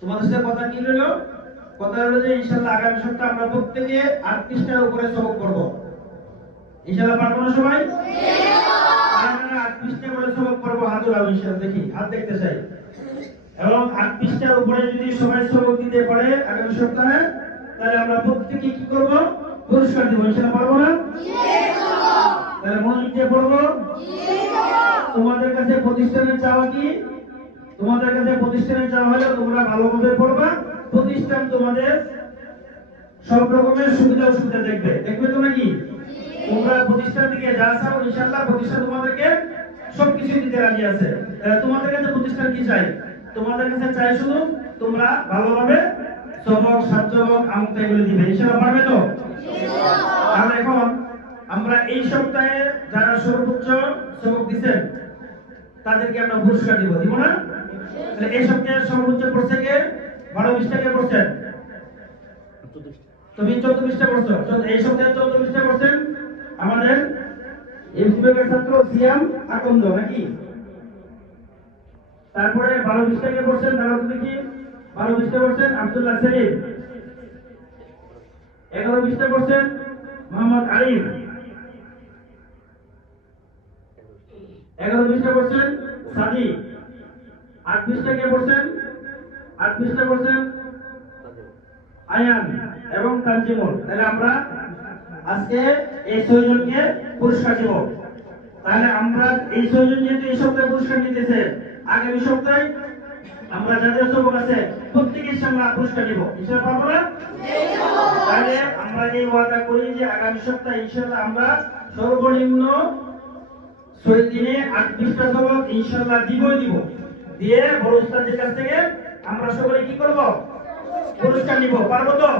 তোমাদের সাথে কথা কি হলো? কথা হলো যে ইনশাআল্লাহ আগামী সপ্তাহে আমরা প্রত্যেকে 8 পৃষ্ঠার উপরে সবক করব। ইনশাআল্লাহ পারবো না সবাই? আমরা 8 পৃষ্ঠা করে সবক করব। হাত উঠাও ইনশাআল্লাহ, দেখি হাত দেখতে চাই। এবং 8 পৃষ্ঠার উপরে যদি সবাই সবক দিতে পারে আগামী সপ্তাহে, তাহলে আমরা প্রত্যেকে কি করব? পুরস্কার দেব। ইনশাআল্লাহ পারবো না? তাহলে মনোযোগ দিয়ে পড়বো। তোমাদের কাছে প্রতিষ্ঠানের চাওয়া কি? তোমাদের কাছে প্রতিষ্ঠানের চাওয়া হলে তোমরা ভালোভাবে পড়বা। প্রতিষ্ঠান তোমাদের সব রকমের সুবিধা অসুবিধা দেখবে। দেখবে তো নাকি? তোমরা প্রতিষ্ঠান থেকে যা চাও ইনশাআল্লাহ প্রতিষ্ঠান তোমাদেরকে সবকিছু দিতে রাজি আছে। তোমাদের কাছে প্রতিষ্ঠান কি চাই? তোমাদের কাছে চাই শুধু তোমরা ভালোভাবে সবক, সাতজবক, আমুক এগুলো দিবে। ইনশাআল্লাহ পারবে তো? আর এখন আমরা এই সপ্তাহে যারা সর্বোচ্চ সবক দিচ্ছেন তাদেরকে আমরা পুরস্কার দিব, দিব না? তাহলে এই সপ্তাহে সর্বোচ্চ পড়ছে কে? 12 20টা কে পড়ছেন? তুমি 14 20টা পড়ছো। এই সপ্তাহে 14 20টা পড়ছেন আমাদের এই বিভাগের ছাত্র সিয়াম আকন্দ নাকি? তারপরে 12 20টা কে পড়ছেন? তারা তো দেখি 12 20টা পড়ছেন আব্দুল্লাহ সেলিম। 11 20টা পড়ছেন মোহাম্মদ আরিফ। 11 20টা পড়ছেন সাদি। 8 20টা কে পড়ছেন? 8 20টা পড়ছেন আয়ান এবং তানজিমুল। তাহলে আমরা আজকে এই 6 জনকে পুরস্কার দেব। তাহলে আমরা এই 6 জন যেহেতু এই সপ্তাহে পুরস্কার নিতেছে, আগামী সপ্তাহে আমরা যাদের সবক আছে প্রত্যেকের সঙ্গে পুরস্কার দিব। ইনশাআল্লাহ পারবো না? তাহলে আমরা এই ওয়াদা করি যে আগামী সপ্তাহে ইনশাআল্লাহ আমরা সর্বনিম্ন 6 দিনে 8 পৃষ্ঠা সবক ইনশাআল্লাহ দিব। দিয়ে বড় উস্তাদের কাছ থেকে আমরা সকলে কি করব? পুরস্কার নিব। পারবো তো?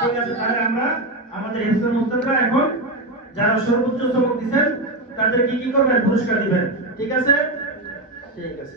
ঠিক আছে। তাহলে আমরা আমাদের ইসলাম মুস্তাদরা এখন যারা সর্বোচ্চ সবক দিবেন তাদেরকে কি করবেন? পুরস্কার দিবেন। ঠিক আছে? ঠিক আছে।